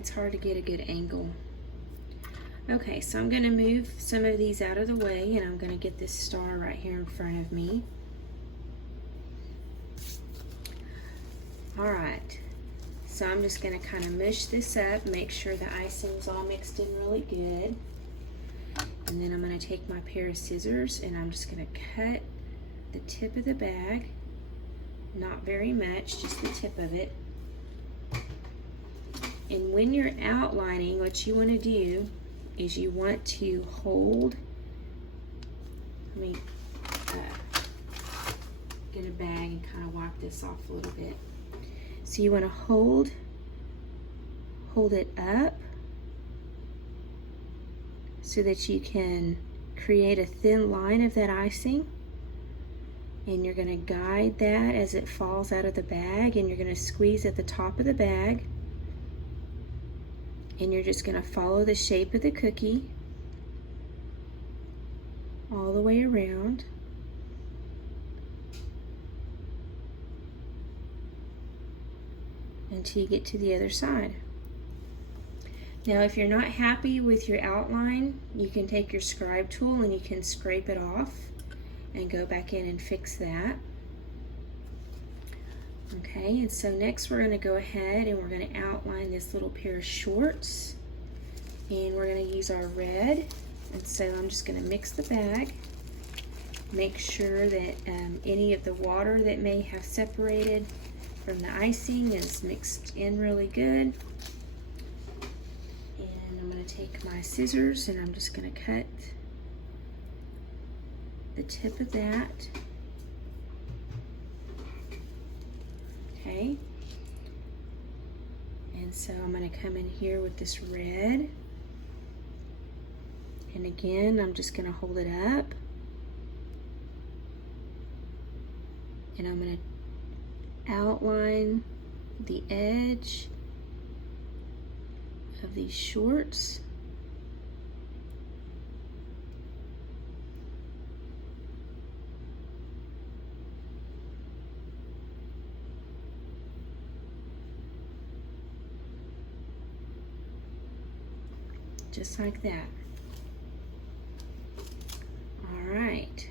it's hard to get a good angle. Okay, so I'm going to move some of these out of the way, and I'm going to get this star right here in front of me. Alright, so I'm just going to kind of mush this up, make sure the icing's all mixed in really good. And then I'm going to take my pair of scissors and I'm just going to cut the tip of the bag. Not very much, just the tip of it. And when you're outlining, what you want to do is you want to hold, let me get a bag and kind of wipe this off a little bit. So you want to hold it up so that you can create a thin line of that icing, and you're going to guide that as it falls out of the bag, and you're going to squeeze at the top of the bag, and you're just going to follow the shape of the cookie all the way around. Until you get to the other side. Now if you're not happy with your outline, you can take your scribe tool and you can scrape it off and go back in and fix that. Okay, and so next we're going to go ahead and we're going to outline this little pair of shorts, and we're going to use our red. And so I'm just going to mix the bag, make sure that any of the water that may have separated from the icing is mixed in really good. And I'm going to take my scissors and I'm just going to cut the tip of that. Okay. And so I'm going to come in here with this red. And again, I'm just going to hold it up. And I'm going to outline the edge of these shorts. Just like that. All right.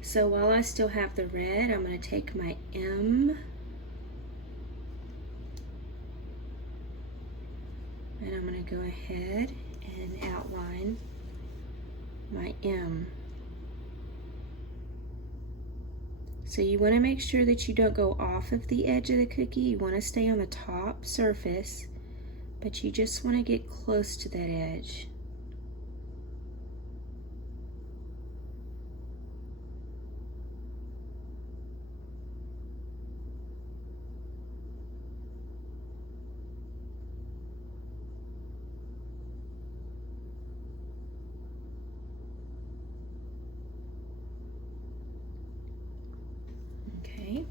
So while I still have the red, I'm going to take my M and I'm going to go ahead and outline my M. So you want to make sure that you don't go off of the edge of the cookie. You want to stay on the top surface, but you just want to get close to that edge. Okay.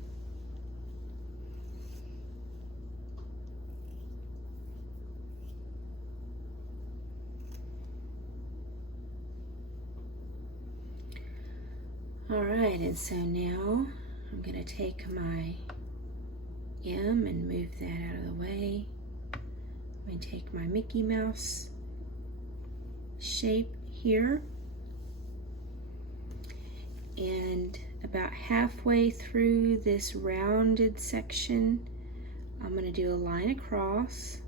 All right, and so now I'm going to take my M and move that out of the way. I'm going to take my Mickey Mouse shape here, and about halfway through this rounded section, I'm going to do a line across.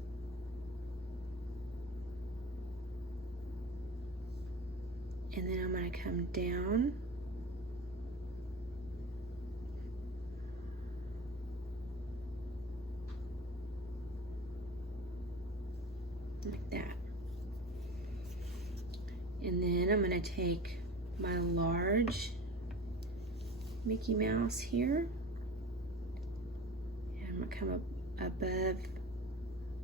And then I'm going to come down. Like that. And then I'm going to take my large Mickey Mouse here, and I'm going to come up above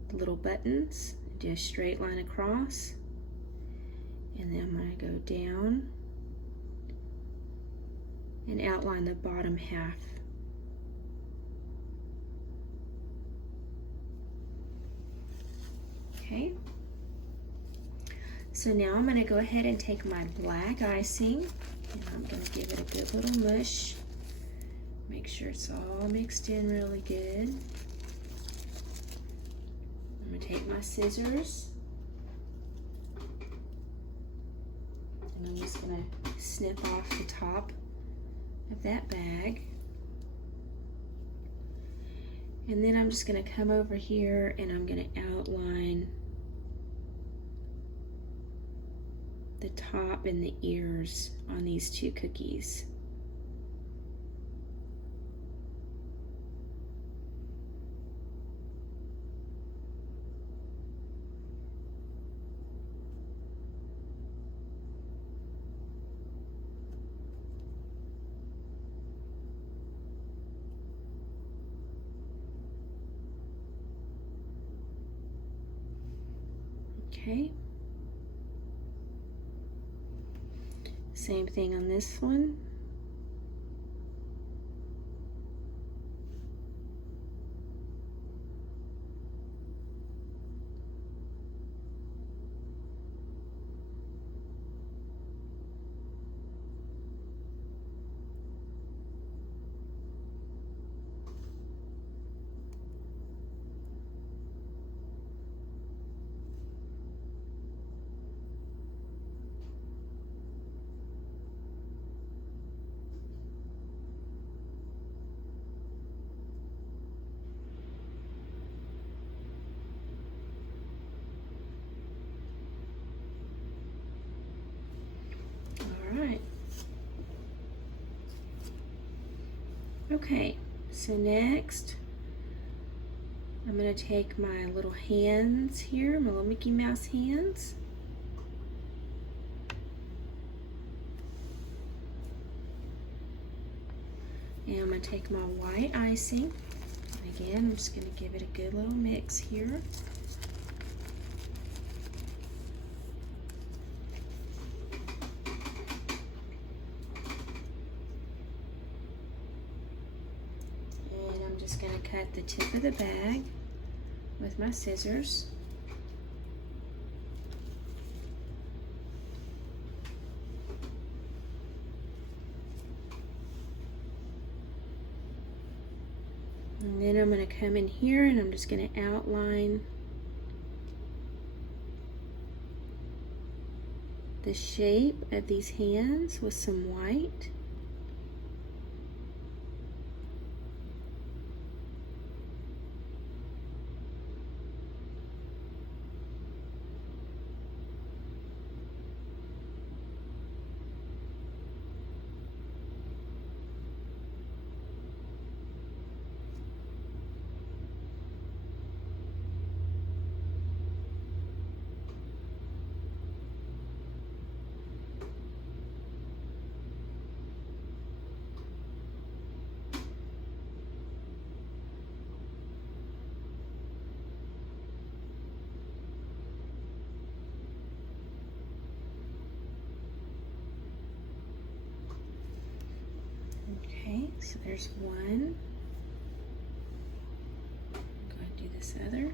the little buttons and do a straight line across, and then I'm going to go down and outline the bottom half. Okay, so now I'm going to go ahead and take my black icing and I'm going to give it a good little mush. Make sure it's all mixed in really good. going to take my scissors and I'm just going to snip off the top of that bag. And then I'm just going to come over here and I'm going to outline the top and the ears on these two cookies. Okay. Same thing on this one. Alright. Okay, so next I'm going to take my little hands here, my little Mickey Mouse hands. And I'm going to take my white icing. And again, I'm just going to give it a good little mix here. Going to cut the tip of the bag with my scissors. And then I'm going to come in here and I'm just going to outline the shape of these hands with some white. Okay, so there's one. Go ahead and do this other.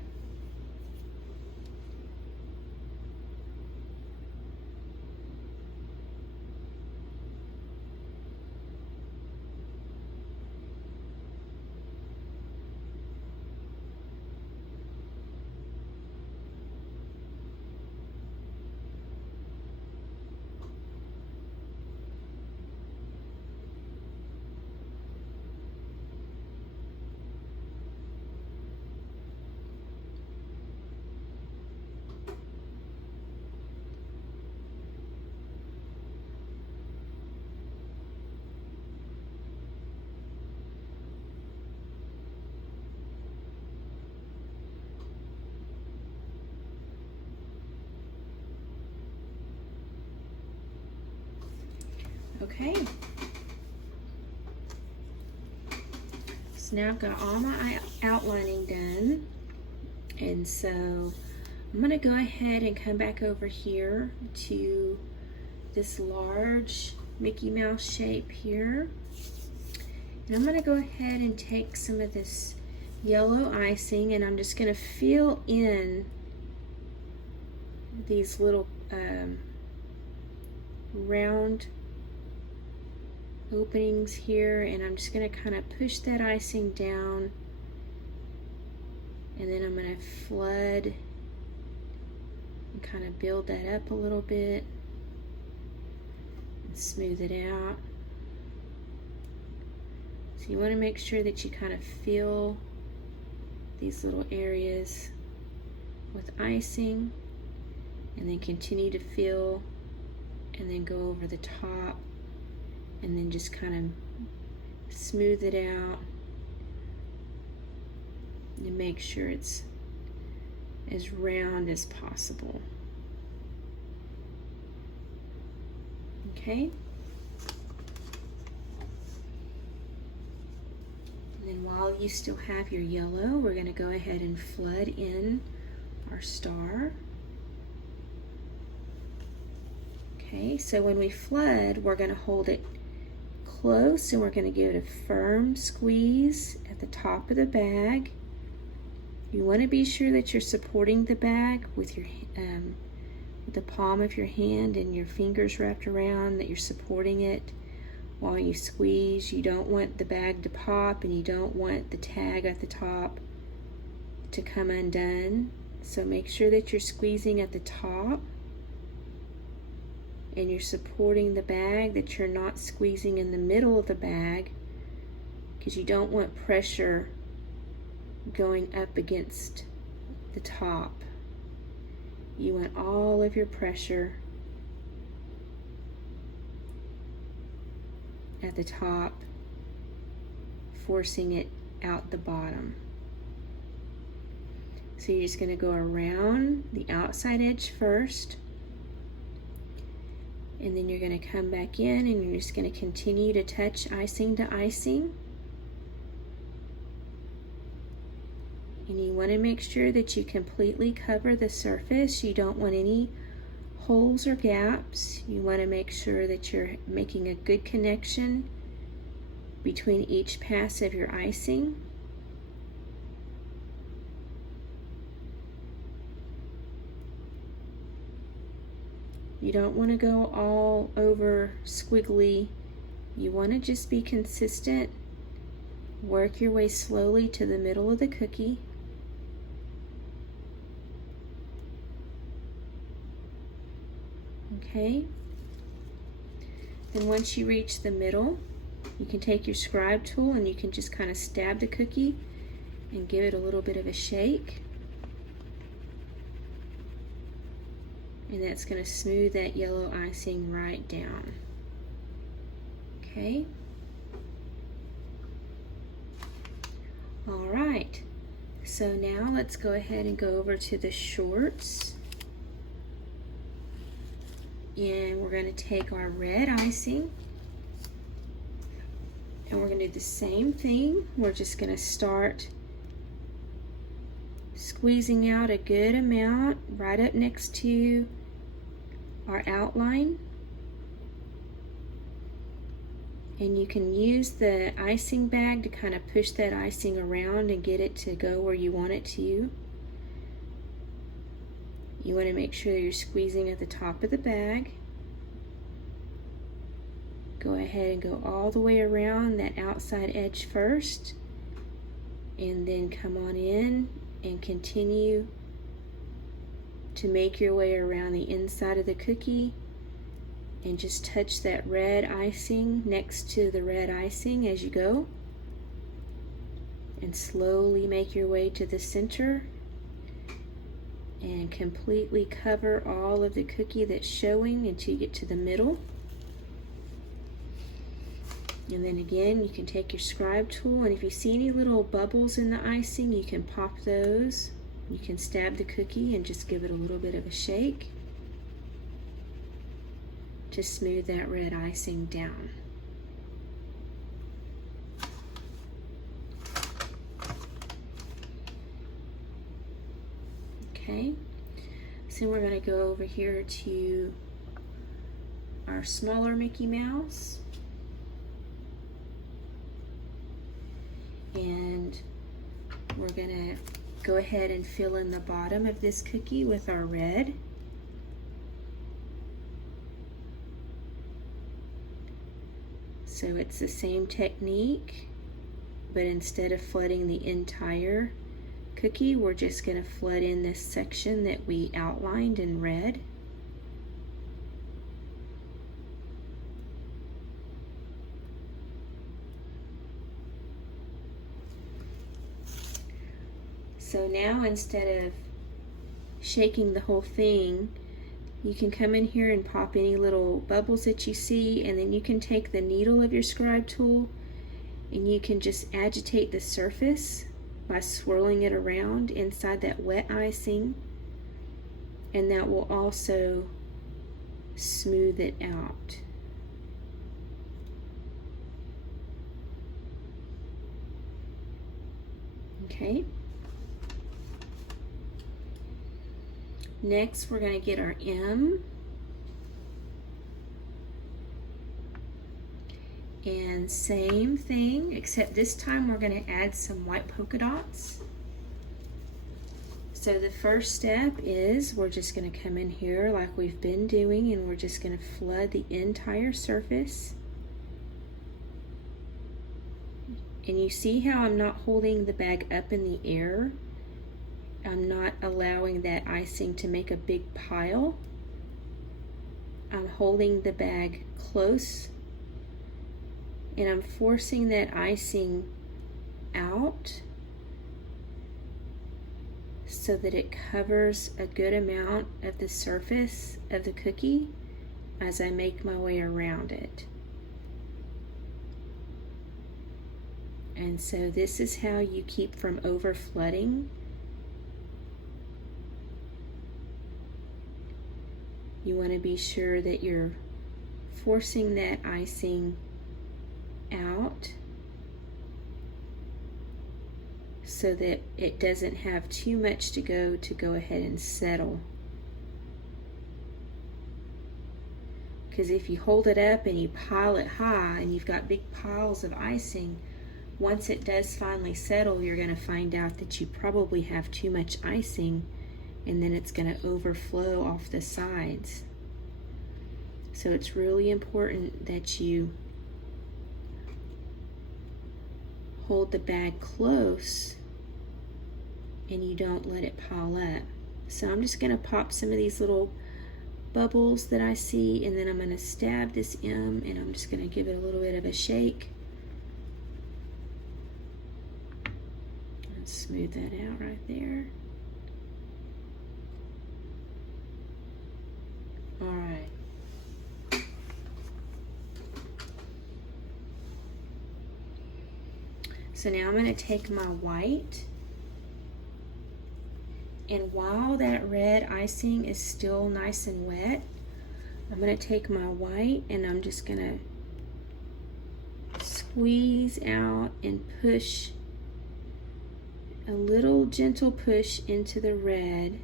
Okay. So now I've got all my outlining done. And so I'm going to go ahead and come back over here to this large Mickey Mouse shape here. And I'm going to go ahead and take some of this yellow icing and I'm just going to fill in these little round openings here, and I'm just going to kind of push that icing down And then I'm going to flood and kind of build that up a little bit and smooth it out. So you want to make sure that you kind of fill these little areas with icing, and then continue to fill, and then go over the top, and then just kind of smooth it out and make sure it's as round as possible. Okay? And then while you still have your yellow, we're going to go ahead and flood in our star. Okay, so when we flood, we're going to hold it close and we're going to give it a firm squeeze at the top of the bag. You want to be sure that you're supporting the bag with your with the palm of your hand and your fingers wrapped around, that you're supporting it while you squeeze. You don't want the bag to pop, and you don't want the tag at the top to come undone. So make sure that you're squeezing at the top and you're supporting the bag, that you're not squeezing in the middle of the bag, because you don't want pressure going up against the top. You want all of your pressure at the top, forcing it out the bottom. So you're just going to go around the outside edge first, and then you're going to come back in and you're just going to continue to touch icing to icing. And you want to make sure that you completely cover the surface. You don't want any holes or gaps. You want to make sure that you're making a good connection between each pass of your icing. You don't want to go all over squiggly. You want to just be consistent. Work your way slowly to the middle of the cookie. Okay. Then once you reach the middle, you can take your scribe tool and you can just kind of stab the cookie and give it a little bit of a shake. And that's going to smooth that yellow icing right down. Okay. All right. So now let's go ahead and go over to the shorts. And we're going to take our red icing and we're going to do the same thing. We're just going to start squeezing out a good amount right up next to our outline. And you can use the icing bag to kind of push that icing around and get it to go where you want it to. You want to make sure that you're squeezing at the top of the bag. Go ahead and go all the way around that outside edge first, and then come on in and continue to make your way around the inside of the cookie, and just touch that red icing next to the red icing as you go, and slowly make your way to the center and completely cover all of the cookie that's showing until you get to the middle. And then again, you can take your scribe tool, and if you see any little bubbles in the icing, you can pop those. You can stab the cookie and just give it a little bit of a shake to smooth that red icing down. Okay, so we're going to go over here to our smaller Mickey Mouse. And we're going to go ahead and fill in the bottom of this cookie with our red. So it's the same technique, but instead of flooding the entire cookie, we're just going to flood in this section that we outlined in red. So now, instead of shaking the whole thing, you can come in here and pop any little bubbles that you see, and then you can take the needle of your scribe tool and you can just agitate the surface by swirling it around inside that wet icing, and that will also smooth it out. Okay. Next, we're going to get our M. And same thing, except this time we're going to add some white polka dots. So the first step is we're just going to come in here like we've been doing, and we're just going to flood the entire surface. And you see how I'm not holding the bag up in the air? I'm not allowing that icing to make a big pile. I'm holding the bag close, and I'm forcing that icing out so that it covers a good amount of the surface of the cookie as I make my way around it. And so this is how you keep from over flooding. You want to be sure that you're forcing that icing out so that it doesn't have too much to go ahead and settle. Because if you hold it up and you pile it high and you've got big piles of icing, once it does finally settle, you're going to find out that you probably have too much icing, and then it's going to overflow off the sides. So it's really important that you hold the bag close and you don't let it pile up. So I'm just going to pop some of these little bubbles that I see, and then I'm going to stab this M, and I'm just going to give it a little bit of a shake. And smooth that out right there. All right. So now I'm going to take my white, and while that red icing is still nice and wet, I'm going to take my white and I'm just going to squeeze out and push a little gentle push into the red.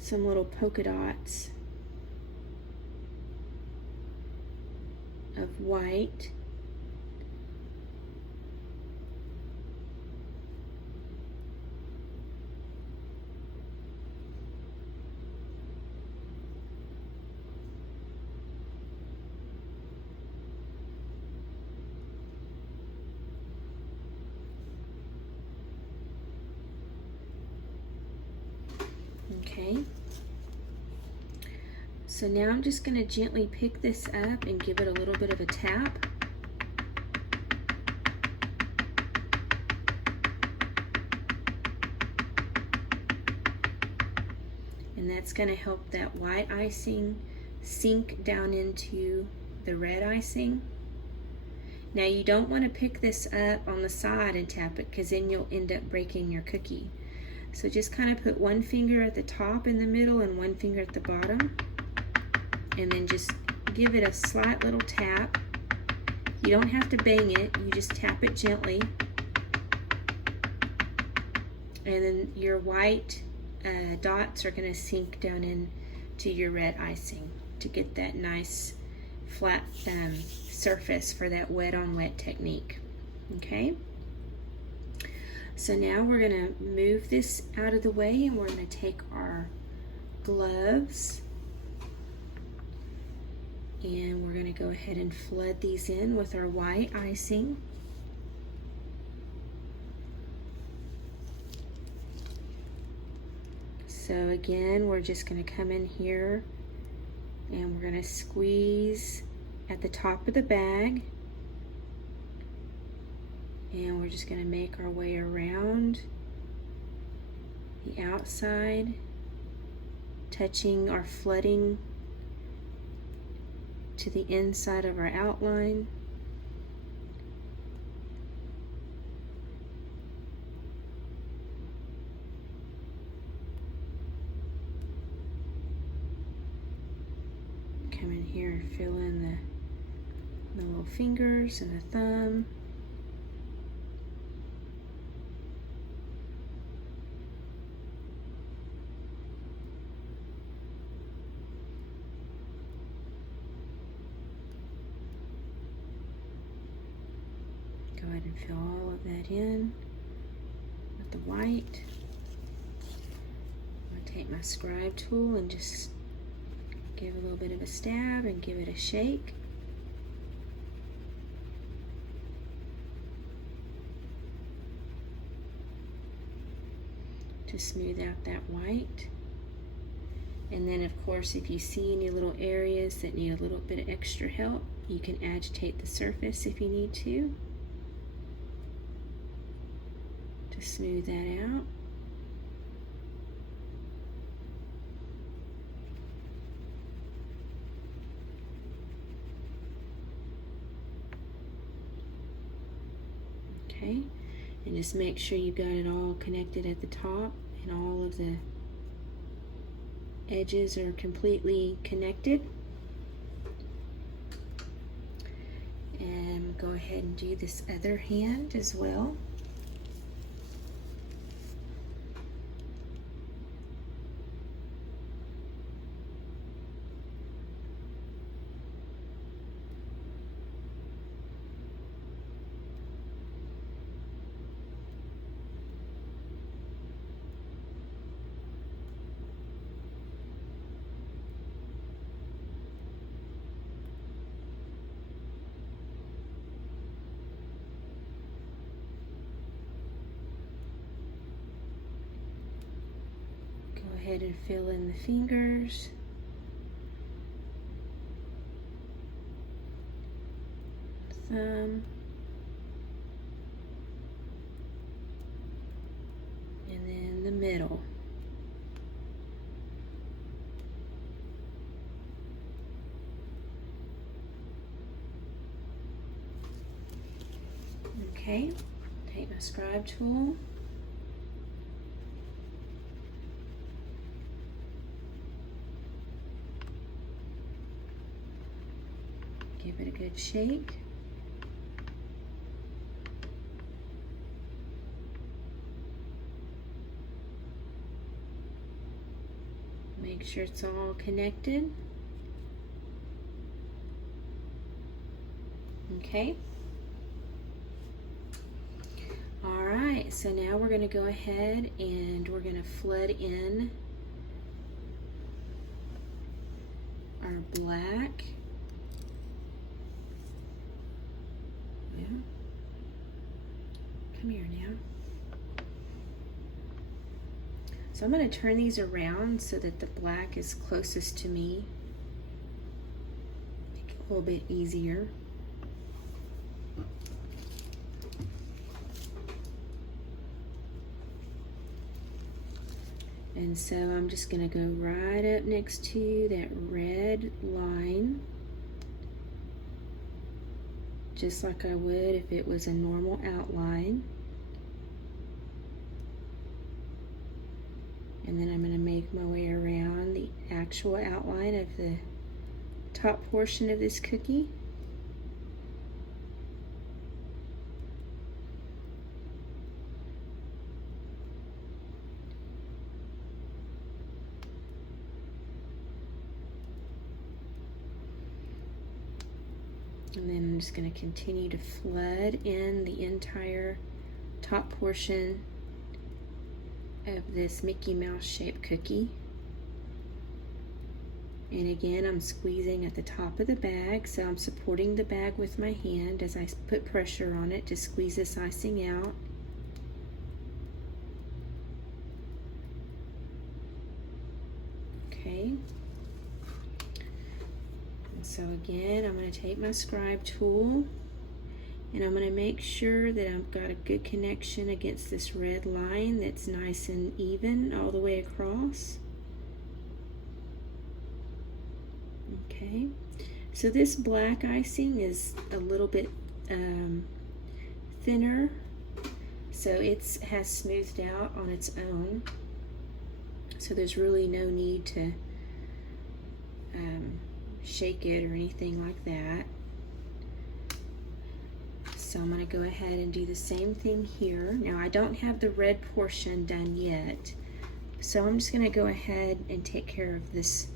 Some little polka dots of white. Okay. So now I'm just going to gently pick this up and give it a little bit of a tap. And that's going to help that white icing sink down into the red icing. Now you don't want to pick this up on the side and tap it, because then you'll end up breaking your cookie. So just kind of put one finger at the top in the middle and one finger at the bottom, and then just give it a slight little tap. You don't have to bang it, you just tap it gently. And then your white dots are going to sink down into your red icing to get that nice flat surface for that wet on wet technique. Okay? So now we're going to move this out of the way, and we're going to take our gloves and we're going to go ahead and flood these in with our white icing. So again, we're just going to come in here and we're going to squeeze at the top of the bag, and we're just going to make our way around the outside, touching our flooding to the inside of our outline. Come in here and fill in the little fingers and the thumb. Go ahead and fill all of that in with the white. I'm going to take my scribe tool and just give a little bit of a stab and give it a shake. To smooth out that white. And then of course, if you see any little areas that need a little bit of extra help, you can agitate the surface if you need to smooth that out. Okay, and just make sure you've got it all connected at the top and all of the edges are completely connected. And go ahead and do this other hand as well. Go ahead and fill in the fingers. Thumb. And then the middle. Okay, take my scribe tool. Give it a good shake. Make sure it's all connected. Okay. All right, so now we're going to go ahead and we're going to flood in our black. Yeah. Come here now. So I'm going to turn these around so that the black is closest to me. Make it a little bit easier. And so I'm just going to go right up next to that red line, just like I would if it was a normal outline. And then I'm going to make my way around the actual outline of the top portion of this cookie. And then I'm just going to continue to flood in the entire top portion of this Mickey Mouse shaped cookie. And again, I'm squeezing at the top of the bag, so I'm supporting the bag with my hand as I put pressure on it to squeeze this icing out. Okay. And so again, I'm going to take my scribe tool and I'm going to make sure that I've got a good connection against this red line that's nice and even all the way across. Okay, so this black icing is a little bit thinner, so it has smoothed out on its own, so there's really no need to shake it or anything like that. So I'm going to go ahead and do the same thing here. Now I don't have the red portion done yet, so I'm just going to go ahead and take care of this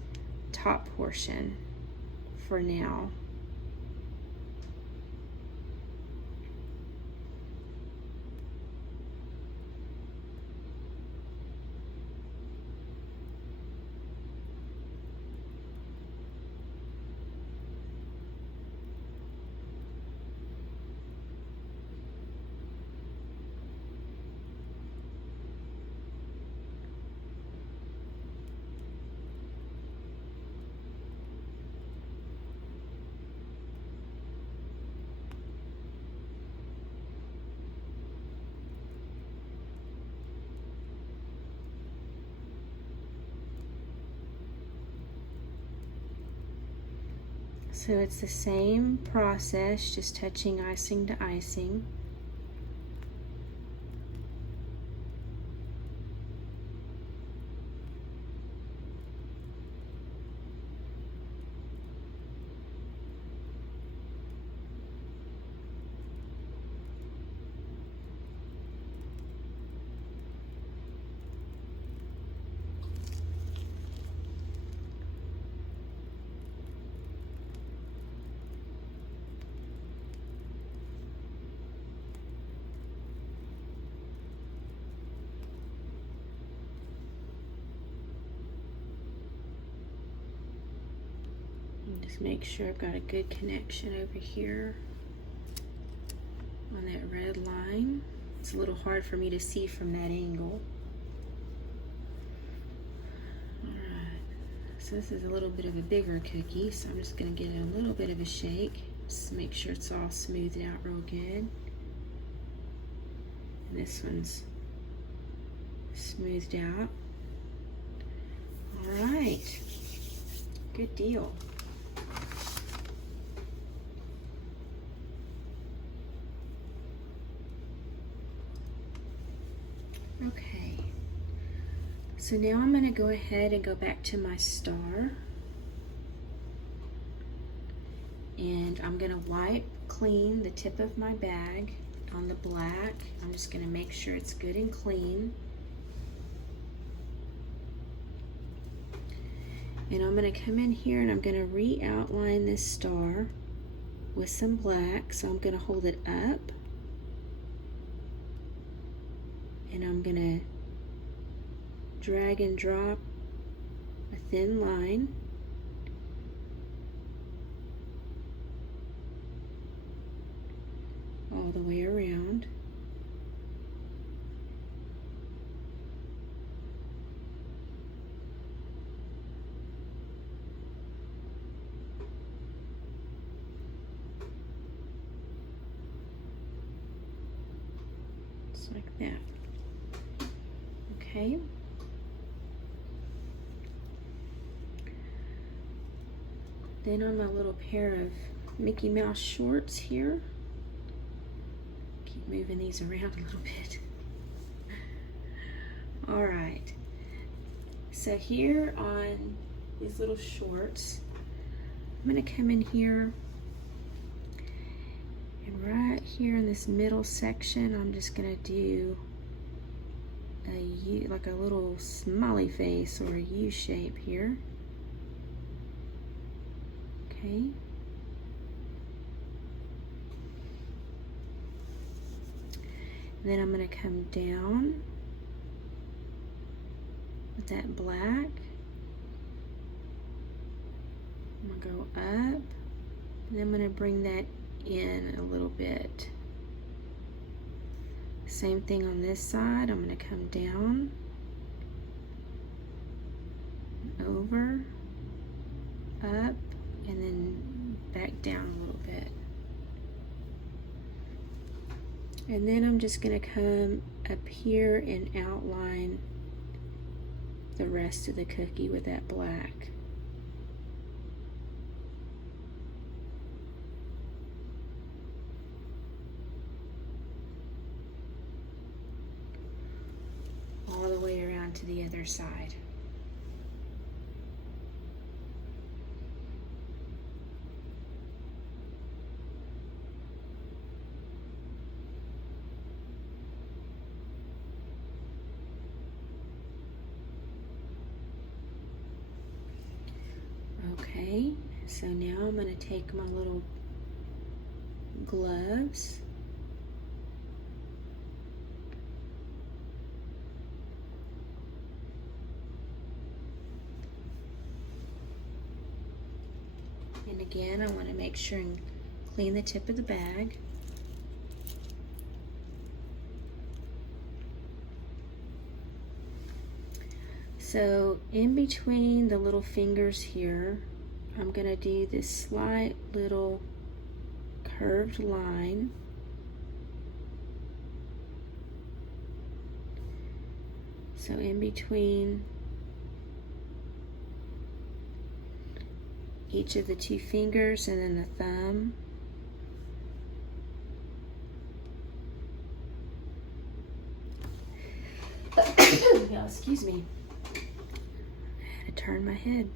top portion for now. So it's the same process, just touching icing to icing. And just make sure I've got a good connection over here on that red line. It's a little hard for me to see from that angle. Alright, so this is a little bit of a bigger cookie, so I'm just going to get a little bit of a shake. Just make sure it's all smoothed out real good. And this one's smoothed out. Alright, good deal. Okay, so now I'm going to go ahead and go back to my star, and I'm going to wipe clean the tip of my bag on the black. I'm just going to make sure it's good and clean, and I'm going to come in here and I'm going to re-outline this star with some black. So I'm going to hold it up, and I'm going to drag and drop a thin line. All the way around. Just like that. Okay. Then on my little pair of Mickey Mouse shorts here, keep moving these around a little bit. All right. So here on these little shorts, I'm going to come in here, and right here in this middle section, I'm just going to do a U, like a little smiley face or a U shape here. Okay. And then I'm going to come down with that black. I'm going to go up, and then I'm going to bring that in a little bit. Same thing on this side. I'm going to come down, over, up, and then back down a little bit. And then I'm just going to come up here and outline the rest of the cookie with that black. All the way around to the other side. Okay, so now I'm going to take my little gloves and again I want to make sure and clean the tip of the bag. So in between the little fingers here, I'm going to do this slight little curved line. So in between each of the two fingers and then the thumb. Yeah, excuse me. I had to turn my head.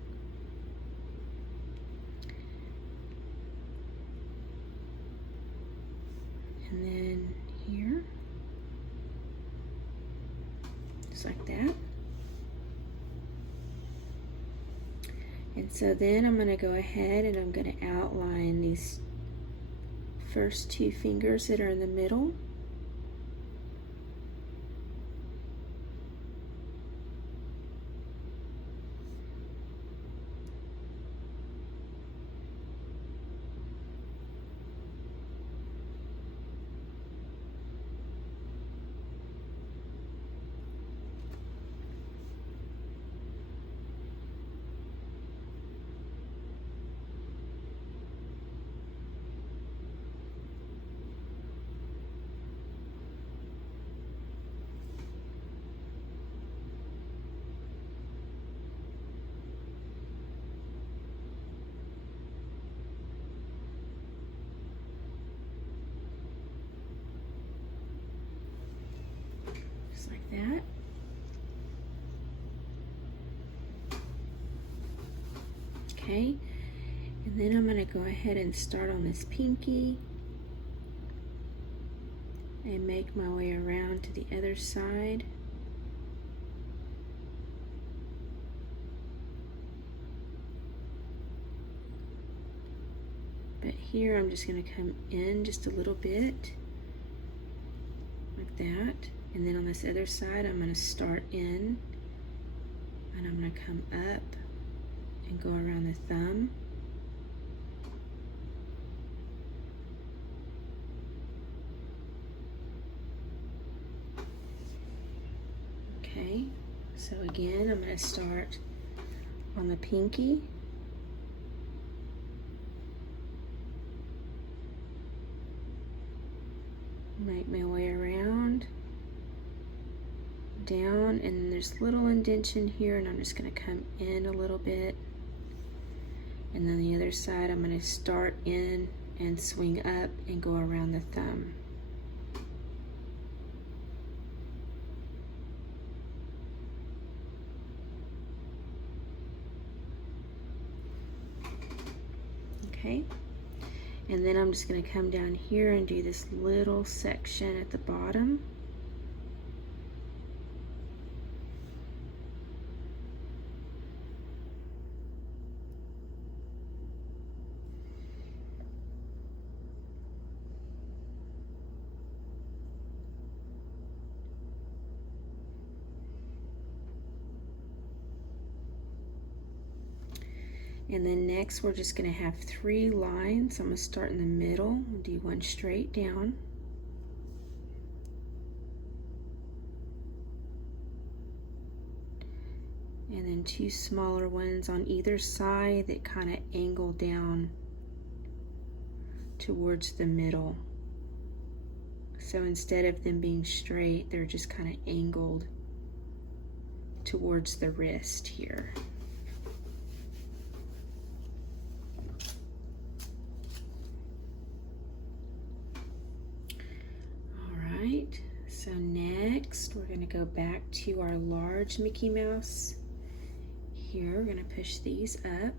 And then here, just like that. And so then I'm going to go ahead and I'm going to outline these first two fingers that are in the middle. Like that. Okay, and then I'm going to go ahead and start on this pinky and make my way around to the other side. But here I'm just going to come in just a little bit like that. And then on this other side, I'm going to start in and I'm going to come up and go around the thumb. Okay, so again, I'm going to start on the pinky. Make my way around. Down, and there's a little indentation here, and I'm just going to come in a little bit, and then the other side I'm going to start in and swing up and go around the thumb. Okay, and then I'm just going to come down here and do this little section at the bottom. And then next we're just going to have 3 lines. I'm going to start in the middle and do one straight down. And then then 2 smaller ones on either side that kind of angle down towards the middle. So instead of them being straight, they're just kind of angled towards the wrist here. All right, so next we're going to go back to our large Mickey Mouse. Here, we're going to push these up.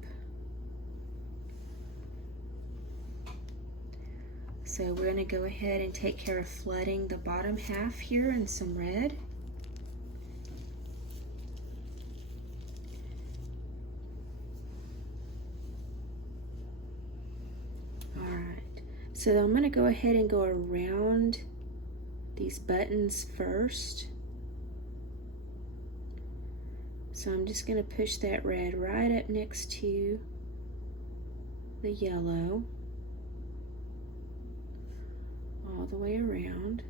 So we're going to go ahead and take care of flooding the bottom half here in some red. Alright, so I'm going to go ahead and go around these buttons first. So I'm just going to push that red right up next to the yellow, all the way around.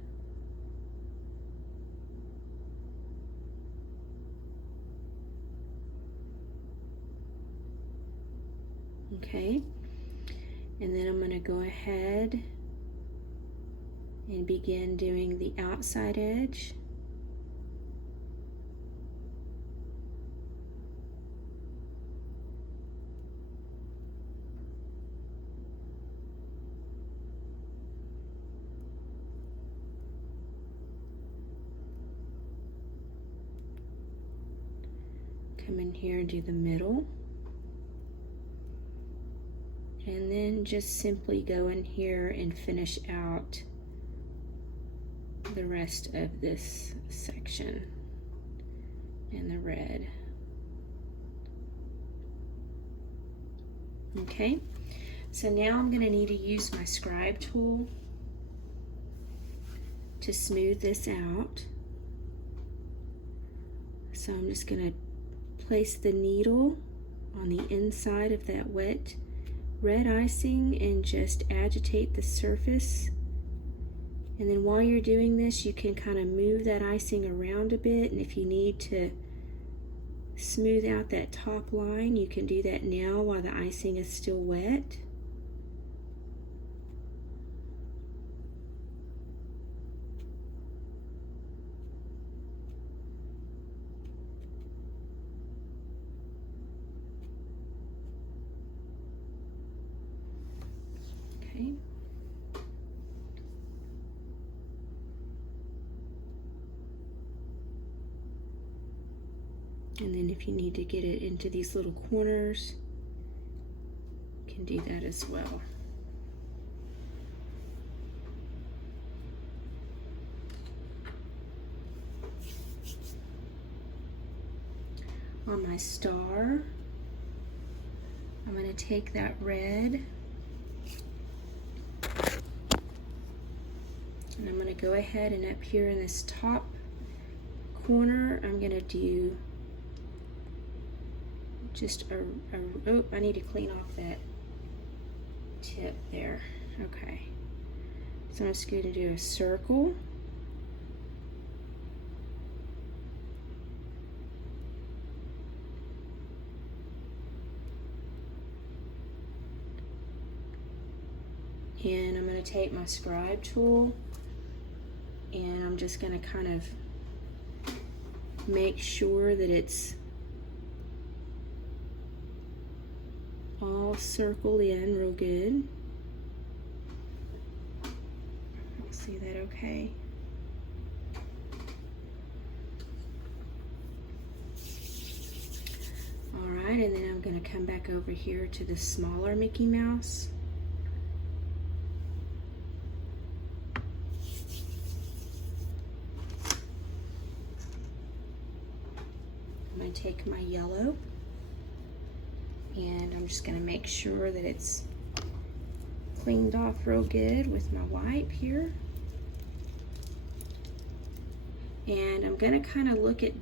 Okay, and then I'm going to go ahead and begin doing the outside edge. Come in here and do the middle. And then just simply go in here and finish out the rest of this section in the red. Okay, so now I'm going to need to use my scribe tool to smooth this out. So I'm just going to place the needle on the inside of that wet red icing and just agitate the surface. And then while you're doing this, you can kind of move that icing around a bit, and if you need to smooth out that top line, you can do that now while the icing is still wet. Okay. And then if you need to get it into these little corners, you can do that as well. On my star, I'm going to take that red and I'm going to go ahead and up here in this top corner, I'm going to do just oh, I need to clean off that tip there. Okay, so I'm just going to do a circle. And I'm going to take my scribe tool and I'm just going to kind of make sure that it's all circled in real good. See that okay? Alright, and then I'm going to come back over here to the smaller Mickey Mouse. I'm going to take my yellow and I'm just going to make sure that it's cleaned off real good with my wipe here. And I'm going to kind of look at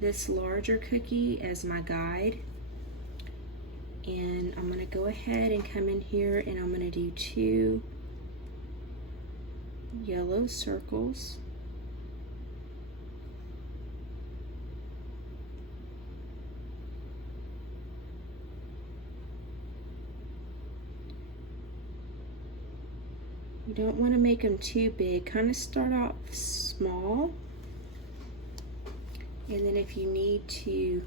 this larger cookie as my guide. And I'm going to go ahead and come in here and I'm going to do 2 yellow circles. You don't want to make them too big. Kind of start off small. And then if you need to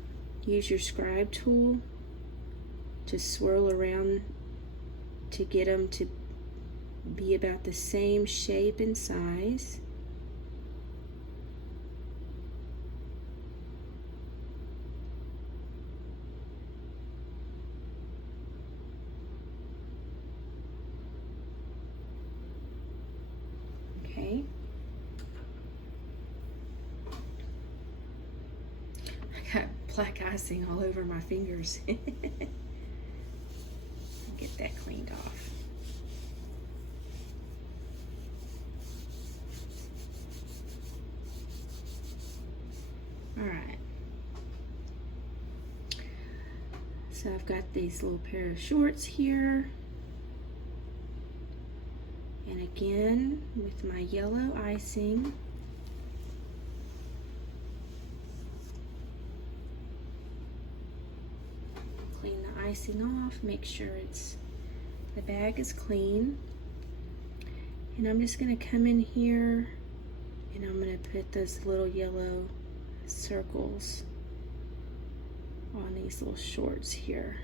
use your scribe tool to swirl around to get them to be about the same shape and size. Okay. I got black icing all over my fingers. Get that cleaned off. All right. So I've got these little pair of shorts here. And again, with my yellow icing, clean the icing off, make sure the bag is clean. And I'm just gonna come in here and I'm gonna put those little yellow circles on these little shorts here.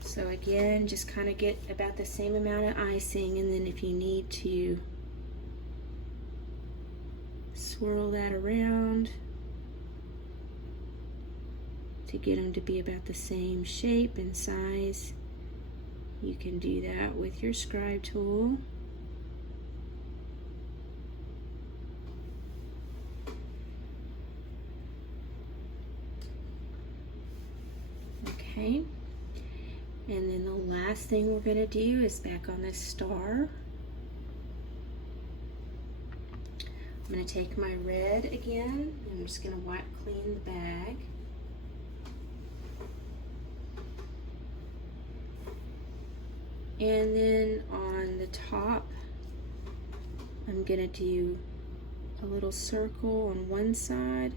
So again, just kind of get about the same amount of icing, and then if you need to swirl that around to get them to be about the same shape and size, you can do that with your scribe tool. Okay. And then the last thing we're going to do is back on this star. I'm going to take my red again, and I'm just going to wipe clean the bag. And then on the top, I'm going to do a little circle on one side.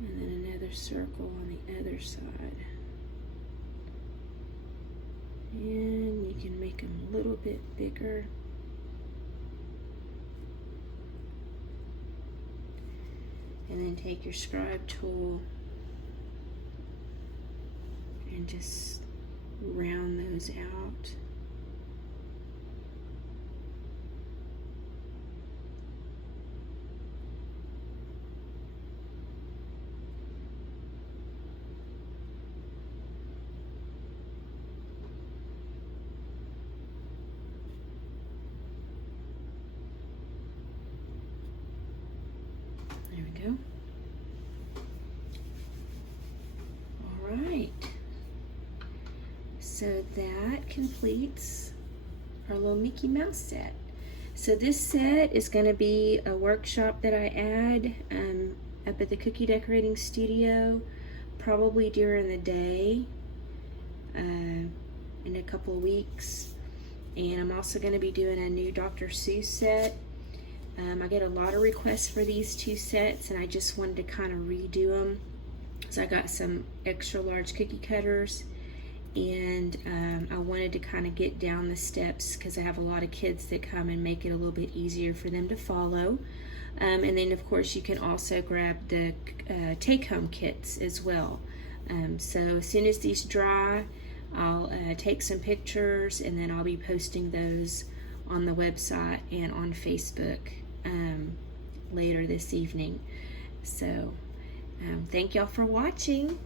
And then another circle on the other side. And you can make them a little bit bigger. And then take your scribe tool and just round those out. There we go. All right. So that completes our little Mickey Mouse set. So this set is going to be a workshop that I add up at the Cookie Decorating Studio, probably during the day in a couple of weeks. And I'm also going to be doing a new Dr. Seuss set. I get a lot of requests for these two sets, and I just wanted to kind of redo them. So I got some extra large cookie cutters, and I wanted to kind of get down the steps because I have a lot of kids that come and make it a little bit easier for them to follow. And then of course you can also grab the take-home kits as well. So as soon as these dry, I'll take some pictures, and then I'll be posting those on the website and on Facebook later this evening. So thank y'all for watching.